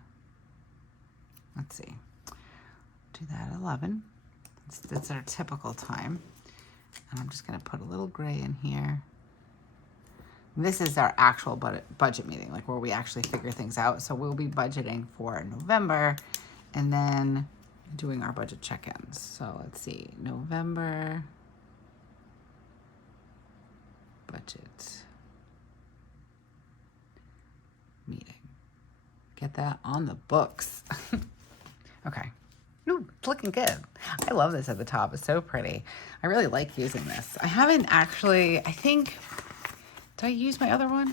let's see, do that at 11. It's our typical time. And I'm just gonna put a little gray in here. This is our actual budget meeting, like where we actually figure things out. So we'll be budgeting for November and then doing our budget check-ins. So let's see, November budget meeting. Get that on the books. Okay. Ooh, it's looking good. I love this at the top. It's so pretty. I really like using this. I haven't actually, I think, did I use my other one?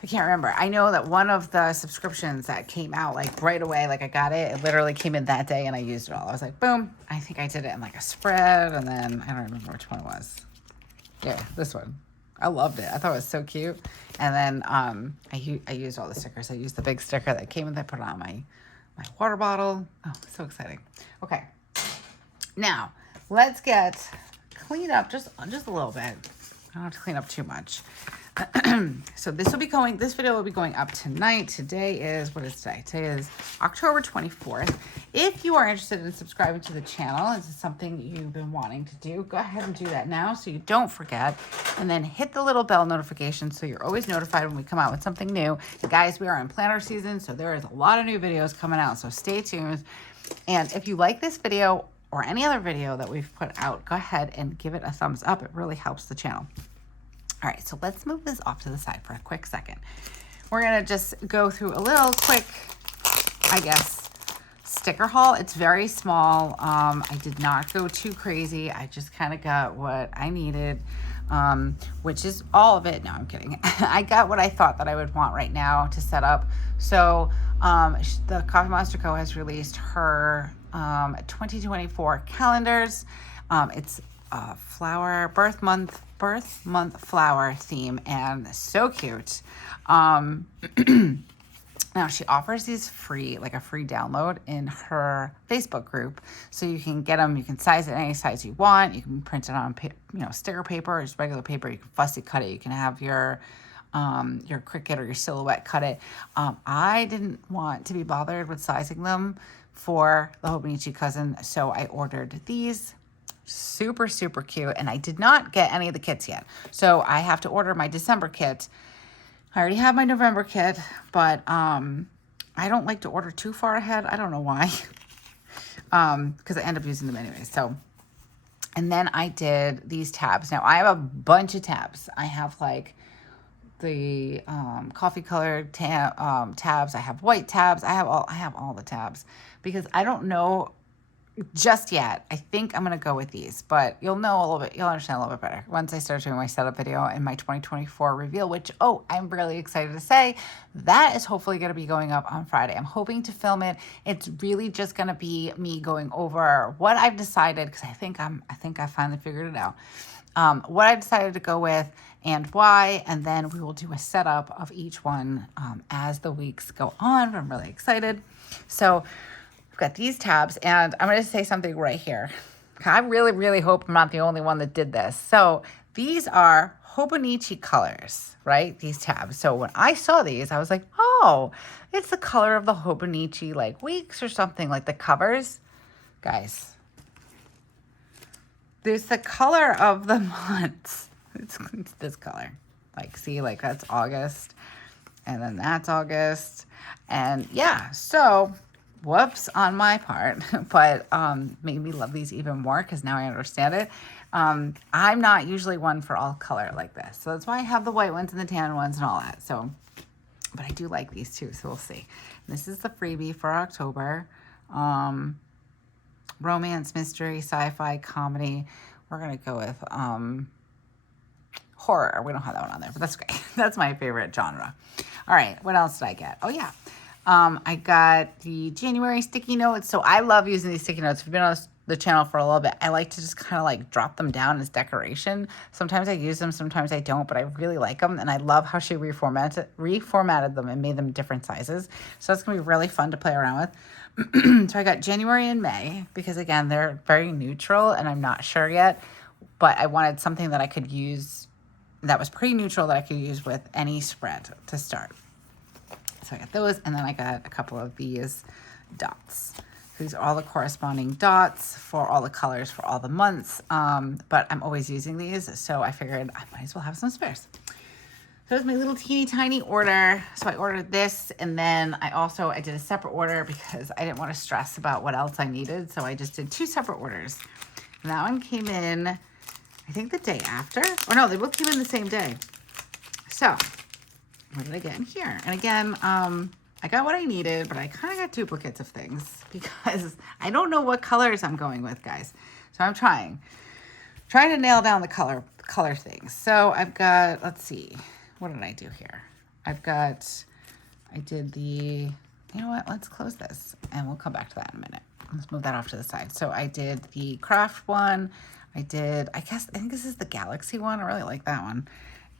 I can't remember. I know that one of the subscriptions that came out like right away, like I got it, it literally came in that day and I used it all. I was like, boom. I think I did it in like a spread and then I don't remember which one it was. Yeah, this one. I loved it. I thought it was so cute. And then I used all the stickers. I used the big sticker that came with it. I put it on my water bottle. Oh, so exciting. Okay. Now, let's get cleaned up just a little bit. I don't have to clean up too much. So this video will be going up tonight. Today is, what is today? Today is October 24th. If you are interested in subscribing to the channel, this is something you've been wanting to do, go ahead and do that now so you don't forget. And then hit the little bell notification so you're always notified when we come out with something new. And guys, we are in planner season, so there is a lot of new videos coming out, so stay tuned. And if you like this video or any other video that we've put out, go ahead and give it a thumbs up. It really helps the channel. All right, so let's move this off to the side for a quick second. We're gonna just go through a little quick, I guess, sticker haul. It's very small. I did not go too crazy. I just kind of got what I needed, which is all of it. No, I'm kidding. I got what I thought that I would want right now to set up. So the TheCoffeeMonsterzco has released her 2024 calendars. It's a birth month flower theme, and so cute. Now she offers these free, like a free download in her Facebook group, so you can get them. You can size it any size you want. You can print it on, sticker paper or just regular paper. You can fussy cut it. You can have your Cricut or your Silhouette cut it. I didn't want to be bothered with sizing them for the Hobonichi Cousin, so I ordered these. Super, super cute. And I did not get any of the kits yet. So I have to order my December kit. I already have my November kit, but I don't like to order too far ahead. I don't know why. Because I end up using them anyway. So, and then I did these tabs. Now I have a bunch of tabs. I have like the coffee colored tabs. I have white tabs. I have all the tabs because I don't know just yet. I think I'm going to go with these, but you'll know a little bit, you'll understand a little bit better once I start doing my setup video and my 2024 reveal, which, I'm really excited to say that is hopefully going to be going up on Friday. I'm hoping to film it. It's really just going to be me going over what I've decided, because I think I finally figured it out. What I've decided to go with and why, and then we will do a setup of each one as the weeks go on. I'm really excited. So I've got these tabs, and I'm going to say something right here. I really, really hope I'm not the only one that did this. So these are Hobonichi colors, right? These tabs. So when I saw these, I was like, oh, it's the color of the Hobonichi like weeks or something, like the covers. Guys, there's the color of the months. It's this color. Like, see, like that's August. And then that's August. And yeah, so whoops on my part, but made me love these even more because now I understand it. I'm not usually one for all color like this. So that's why I have the white ones and the tan ones and all that. So, but I do like these too, so we'll see. This is the freebie for October. Romance, mystery, sci-fi, comedy. We're going to go with horror. We don't have that one on there, but that's great. That's my favorite genre. All right, what else did I get? Oh, yeah. I got the January sticky notes. So I love using these sticky notes. If you've been on the channel for a little bit, I like to just kind of like drop them down as decoration. Sometimes I use them, sometimes I don't, but I really like them. And I love how she reformatted them and made them different sizes. So that's going to be really fun to play around with. So I got January and May because, again, they're very neutral and I'm not sure yet. But I wanted something that I could use that was pretty neutral that I could use with any spread to start. So I got those, and then I got a couple of these dots. These are all the corresponding dots for all the colors for all the months, but I'm always using these, so I figured I might as well have some spares. So it's my little teeny tiny order. So I ordered this, and then I did a separate order because I didn't want to stress about what else I needed, so I just did 2 separate orders. And that one came in, I think the day after, or no, they both came in the same day. So what did I get in here? And again, I got what I needed, but I kind of got duplicates of things because I don't know what colors I'm going with, guys. So I'm trying to nail down the color things. So I've got, let's see, what did I do here? I did you know what? Let's close this and we'll come back to that in a minute. Let's move that off to the side. So I did the craft one. I think this is the Galaxy one. I really like that one.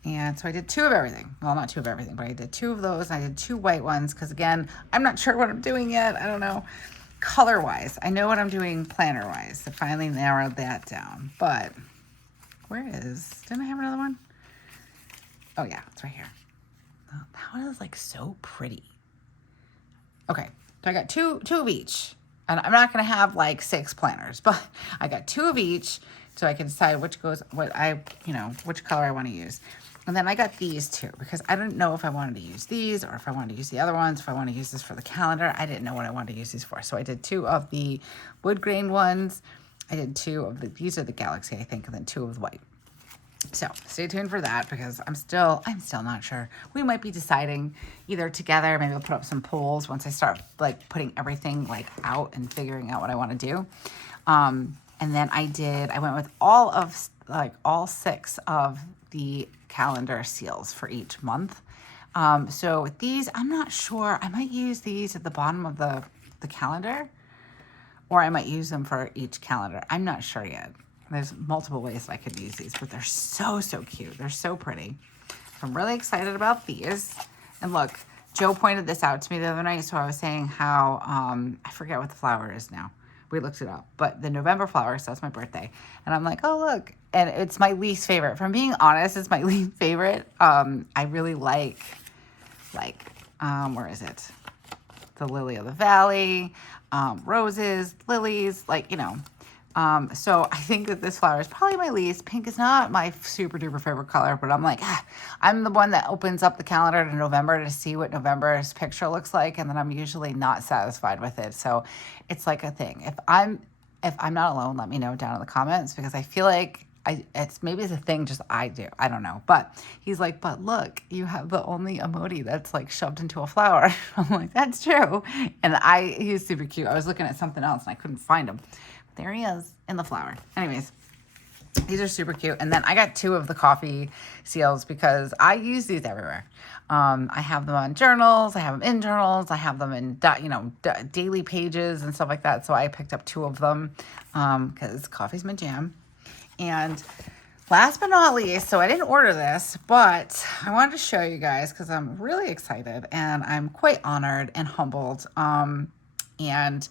And so I did 2 of everything. Well, not 2 of everything, but I did 2 of those. I did 2 white ones because, again, I'm not sure what I'm doing yet. I don't know. Color-wise, I know what I'm doing planner-wise. So finally narrowed that down. But didn't I have another one? Oh, yeah, it's right here. Oh, that one is like so pretty. Okay, so I got two of each. And I'm not going to have like 6 planners, but I got 2 of each so I can decide which color I want to use. And then I got these 2 because I didn't know if I wanted to use these or if I wanted to use the other ones, if I want to use this for the calendar. I didn't know what I wanted to use these for. So I did 2 of the wood grain ones. I did 2 of these are the Galaxy, I think, and then 2 of the white. So stay tuned for that because I'm still not sure. We might be deciding either together. Maybe I'll put up some polls once I start like putting everything like out and figuring out what I want to do. And then I went with all 6 of the calendar seals for each month. So with these, I'm not sure. I might use these at the bottom of the calendar, or I might use them for each calendar. I'm not sure yet. There's multiple ways I could use these, but they're so cute. They're so pretty. So I'm really excited about these. And look, Joe pointed this out to me the other night. So I was saying how, I forget what the flower is now. We looked it up, but the November flower, so that's my birthday. And I'm like, oh, look. And it's my least favorite. If I'm being honest, it's my least favorite. I really like, where is it? The lily of the valley, roses, lilies, so I think that this flower is probably my least. Pink is not my super duper favorite color, but I'm like, I'm the one that opens up the calendar to November to see what November's picture looks like. And then I'm usually not satisfied with it. So it's like a thing. If I'm not alone, let me know down in the comments because I feel like it's a thing just I do. I don't know. But he's like, but look, you have the only emoji that's like shoved into a flower. I'm like, that's true. And he's super cute. I was looking at something else and I couldn't find him. There he is in the flower. Anyways, these are super cute. And then I got 2 of the coffee seals because I use these everywhere. I have them on journals. I have them in journals. I have them in, daily pages and stuff like that. So I picked up 2 of them because coffee's my jam. And last but not least, so I didn't order this, but I wanted to show you guys because I'm really excited and I'm quite honored and humbled. And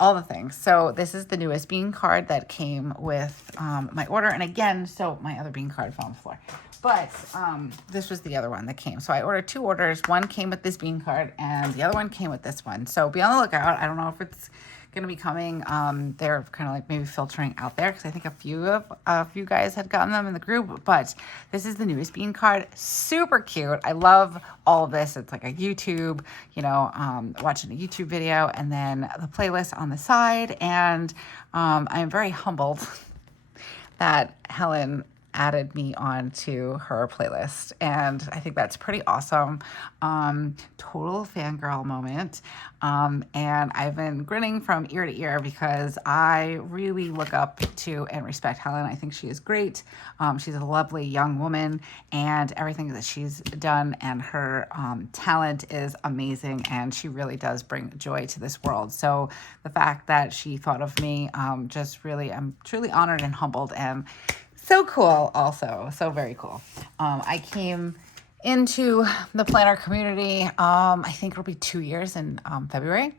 all the things. So this is the newest bean card that came with my order. And again, so my other bean card fell on the floor. But this was the other one that came. So I ordered 2 orders. One came with this bean card and the other one came with this one. So be on the lookout. I don't know if it's going to be coming. They're kind of like maybe filtering out there because I think a few guys had gotten them in the group, but this is the newest bean card. Super cute. I love all of this. It's like a YouTube, watching a YouTube video and then the playlist on the side. And I am very humbled that Helen added me onto her playlist, and I think that's pretty awesome. Total fangirl moment. And I've been grinning from ear to ear because I really look up to and respect Helen. I think she is great. She's a lovely young woman, and everything that she's done and her talent is amazing, and she really does bring joy to this world. So the fact that she thought of me, I'm truly honored and humbled, and so cool also. So very cool. I came into the planner community, I think it'll be 2 years in February.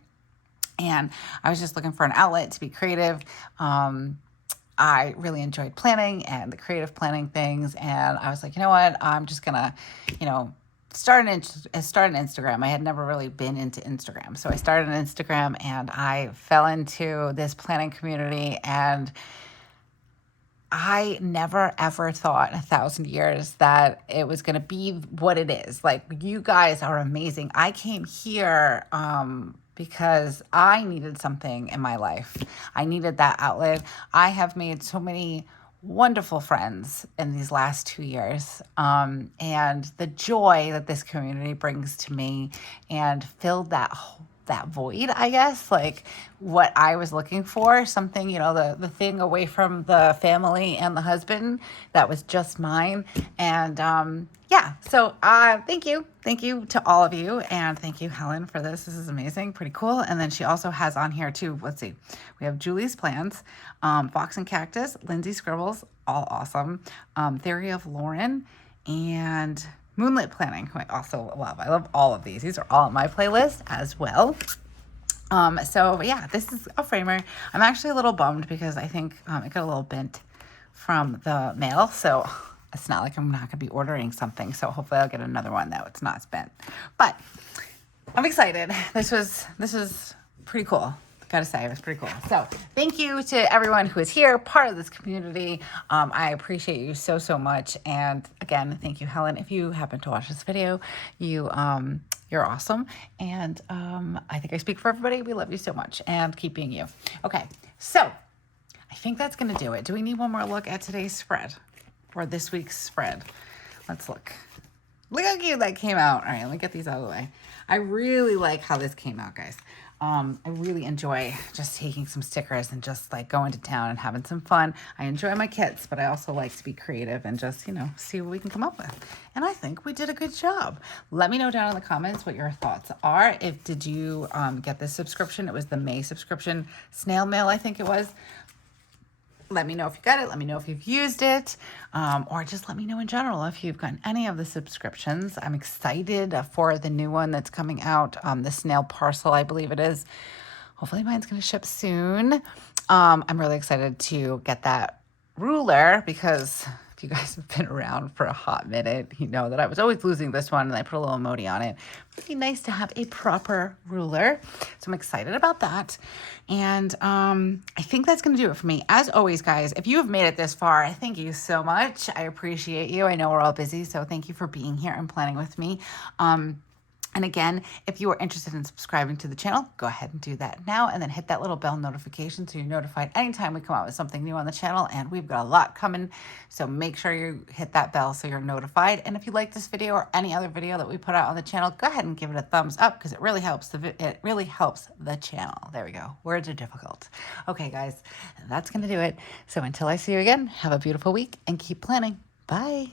And I was just looking for an outlet to be creative. I really enjoyed planning and the creative planning things. And I was like, you know what? I'm just going to, start an Instagram. I had never really been into Instagram. So I started an Instagram and I fell into this planning community, and I never ever thought in 1,000 years that it was going to be what it is. Like, you guys are amazing. I came here because I needed something in my life. I needed that outlet. I have made so many wonderful friends in these last 2 years. And the joy that this community brings to me and filled that void, I guess, like what I was looking for, something, the thing away from the family and the husband that was just mine. And so thank you to all of you, and thank you, Helen, for this. This is amazing, pretty cool. And then she also has on here too, let's see, we have Julie's Plans, Fox and Cactus, Lindsay Scribbles, all awesome, Theory of Lauren, and Moonlit Planning, who I also love. I love all of these. These are all on my playlist as well. So yeah, this is a framer. I'm actually a little bummed because I think it got a little bent from the mail. So it's not like I'm not going to be ordering something. So hopefully I'll get another one that it's not bent. But I'm excited. This was pretty cool. Gotta say, it was pretty cool. So thank you to everyone who is here, part of this community. I appreciate you so much. And again, thank you, Helen. If you happen to watch this video, you're awesome. And I think I speak for everybody. We love you so much, and keep being you. Okay, so I think that's gonna do it. Do we need one more look at today's spread or this week's spread? Let's look. Look how cute that came out. All right, let me get these out of the way. I really like how this came out, guys. I really enjoy just taking some stickers and just like going to town and having some fun. I enjoy my kits, but I also like to be creative and just, see what we can come up with. And I think we did a good job. Let me know down in the comments what your thoughts are. Did you get this subscription? It was the May subscription, snail mail, I think it was. Let me know if you got it. Let me know if you've used it, or just let me know in general if you've gotten any of the subscriptions. I'm excited for the new one that's coming out, the snail parcel, I believe it is. Hopefully mine's going to ship soon. I'm really excited to get that ruler because if you guys have been around for a hot minute, you know that I was always losing this one and I put a little emoji on it. It'd be nice to have a proper ruler. So I'm excited about that. And I think that's going to do it for me. As always, guys, if you have made it this far, thank you so much. I appreciate you. I know we're all busy, so thank you for being here and planning with me. And again, if you are interested in subscribing to the channel, go ahead and do that now, and then hit that little bell notification so you're notified anytime we come out with something new on the channel, and we've got a lot coming, so make sure you hit that bell so you're notified. And if you like this video or any other video that we put out on the channel, go ahead and give it a thumbs up because it really helps the channel. There we go. Words are difficult. Okay, guys, that's going to do it. So until I see you again, have a beautiful week and keep planning. Bye.